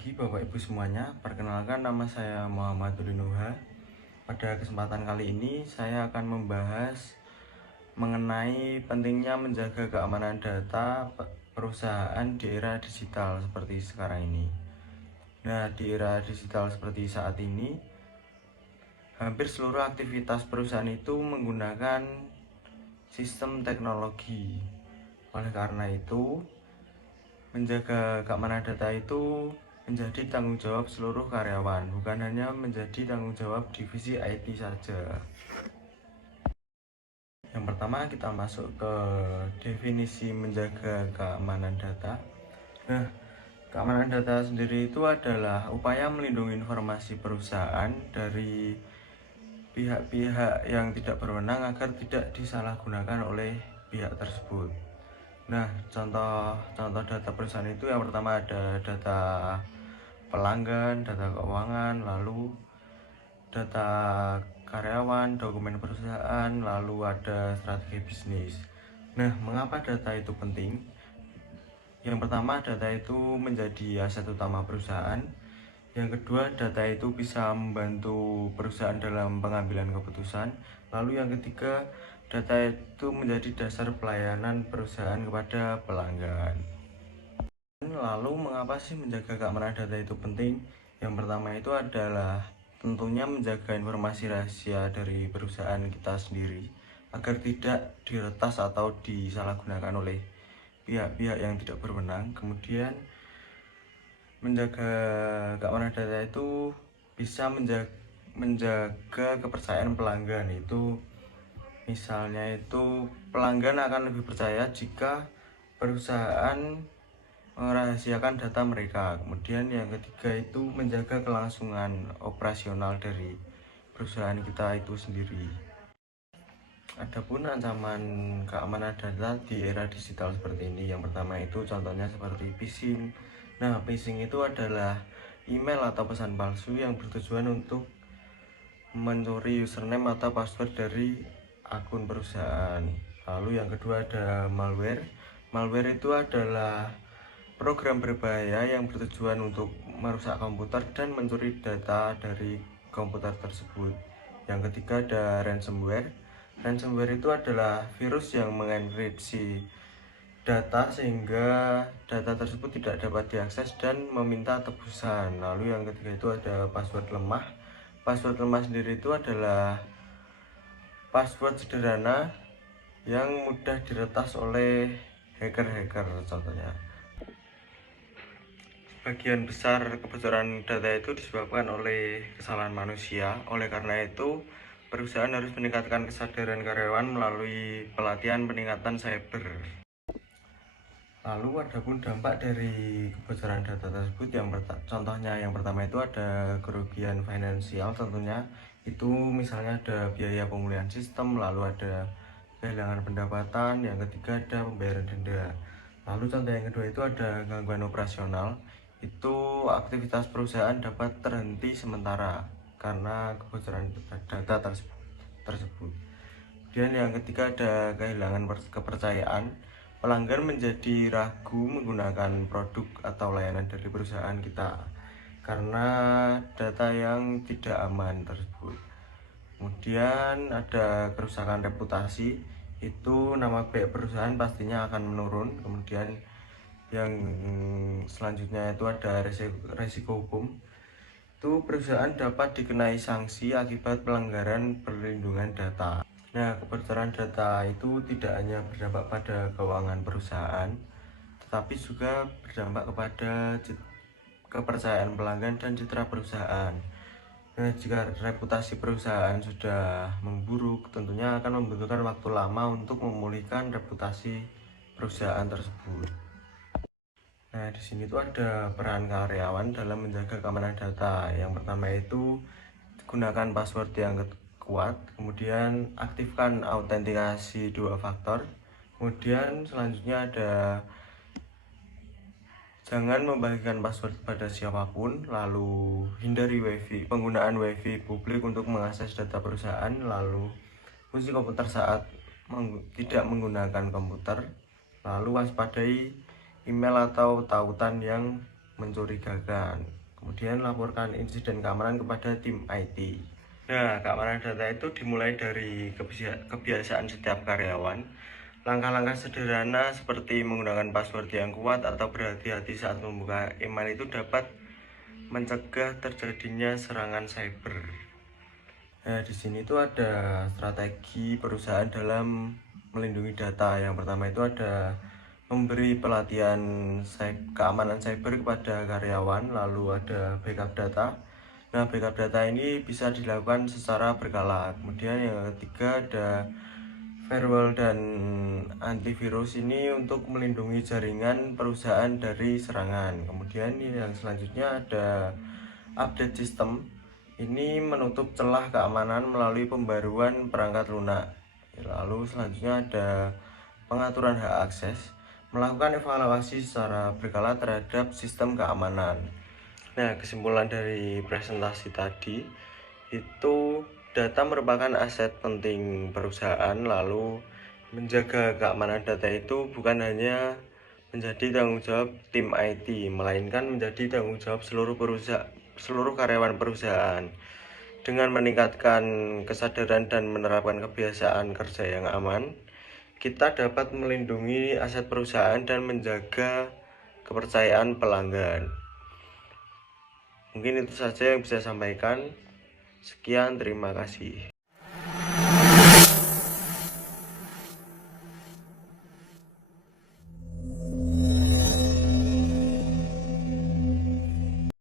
pagi Bapak Ibu semuanya, perkenalkan nama saya Muhammad Nuha. Pada kesempatan kali ini saya akan membahas mengenai pentingnya menjaga keamanan data perusahaan di era digital seperti sekarang ini. Nah, di era digital seperti saat ini, hampir seluruh aktivitas perusahaan itu menggunakan sistem teknologi. Oleh karena itu, menjaga keamanan data itu menjadi tanggung jawab seluruh karyawan, bukan hanya menjadi tanggung jawab divisi IT saja. Yang pertama kita masuk ke definisi menjaga keamanan data. Nah, keamanan data sendiri itu adalah upaya melindungi informasi perusahaan dari pihak-pihak yang tidak berwenang agar tidak disalahgunakan oleh pihak tersebut. Nah, contoh data perusahaan itu yang pertama ada data pelanggan, data keuangan, lalu data karyawan, dokumen perusahaan, lalu ada strategi bisnis. Nah, mengapa data itu penting? Yang pertama, data itu menjadi aset utama perusahaan. Yang kedua, data itu bisa membantu perusahaan dalam pengambilan keputusan. Lalu yang ketiga, data itu menjadi dasar pelayanan perusahaan kepada pelanggan. Lalu mengapa sih menjaga keamanan data itu penting? Yang pertama itu adalah tentunya menjaga informasi rahasia dari perusahaan kita sendiri agar tidak diretas atau disalahgunakan oleh pihak-pihak yang tidak berwenang. Kemudian menjaga keamanan data itu bisa menjaga kepercayaan pelanggan. Itu misalnya itu pelanggan akan lebih percaya jika perusahaan merahasiakan data mereka. Kemudian yang ketiga itu menjaga kelangsungan operasional dari perusahaan kita itu sendiri. Adapun ancaman keamanan data di era digital seperti ini, yang pertama itu contohnya seperti phishing. Nah, phishing itu adalah email atau pesan palsu yang bertujuan untuk mencuri username atau password dari akun perusahaan. Lalu yang kedua ada malware. Malware itu adalah program berbahaya yang bertujuan untuk merusak komputer dan mencuri data dari komputer tersebut. Yang ketiga ada ransomware. Ransomware itu adalah virus yang mengenkripsi data sehingga data tersebut tidak dapat diakses dan meminta tebusan. Lalu yang ketiga itu ada password lemah. Password lemah sendiri itu adalah password sederhana yang mudah diretas oleh hacker-hacker contohnya. Bagian besar kebocoran data itu disebabkan oleh kesalahan manusia. Oleh karena itu, perusahaan harus meningkatkan kesadaran karyawan melalui pelatihan peningkatan cyber. Lalu adapun dampak dari kebocoran data tersebut, contohnya yang pertama itu ada kerugian finansial tentunya. Itu misalnya ada biaya pemulihan sistem, lalu ada kehilangan pendapatan, yang ketiga ada pembayaran denda. Lalu contoh yang kedua itu ada gangguan operasional. Itu aktivitas perusahaan dapat terhenti sementara karena kebocoran data tersebut. Kemudian yang ketiga ada kehilangan kepercayaan. Pelanggan menjadi ragu menggunakan produk atau layanan dari perusahaan kita karena data yang tidak aman tersebut. Kemudian ada kerusakan reputasi. Itu nama baik perusahaan pastinya akan menurun. Kemudian yang selanjutnya itu ada resiko hukum. Itu perusahaan dapat dikenai sanksi akibat pelanggaran perlindungan data. Nah, kebocoran data itu tidak hanya berdampak pada keuangan perusahaan, tetapi juga berdampak kepada kepercayaan pelanggan dan citra perusahaan. Nah, jika reputasi perusahaan sudah memburuk, tentunya akan membutuhkan waktu lama untuk memulihkan reputasi perusahaan tersebut. Nah, di sini tuh ada peran karyawan dalam menjaga keamanan data. Yang pertama itu gunakan password yang kuat, kemudian aktifkan autentikasi 2 faktor. Kemudian selanjutnya ada jangan membagikan password kepada siapapun, lalu hindari penggunaan wifi publik untuk mengakses data perusahaan, lalu kunci komputer saat tidak menggunakan komputer, lalu waspadai email atau tautan yang mencurigakan. Kemudian laporkan insiden keamanan kepada tim IT. Nah, keamanan data itu dimulai dari kebiasaan setiap karyawan. Langkah-langkah sederhana seperti menggunakan password yang kuat atau berhati-hati saat membuka email itu dapat mencegah terjadinya serangan cyber. Nah, di sini tuh ada strategi perusahaan dalam melindungi data. Yang pertama itu ada memberi pelatihan keamanan cyber kepada karyawan, lalu ada backup data. Nah, backup data ini bisa dilakukan secara berkala. Kemudian yang ketiga ada firewall dan antivirus, ini untuk melindungi jaringan perusahaan dari serangan. Kemudian yang selanjutnya ada update sistem. Ini menutup celah keamanan melalui pembaruan perangkat lunak. Lalu selanjutnya ada pengaturan hak akses, melakukan evaluasi secara berkala terhadap sistem keamanan. Nah, kesimpulan dari presentasi tadi itu, data merupakan aset penting perusahaan, lalu menjaga keamanan data itu bukan hanya menjadi tanggung jawab tim IT, melainkan menjadi tanggung jawab seluruh karyawan perusahaan. Dengan meningkatkan kesadaran dan menerapkan kebiasaan kerja yang aman, kita dapat melindungi aset perusahaan dan menjaga kepercayaan pelanggan. Mungkin itu saja yang bisa saya sampaikan. Sekian, terima kasih.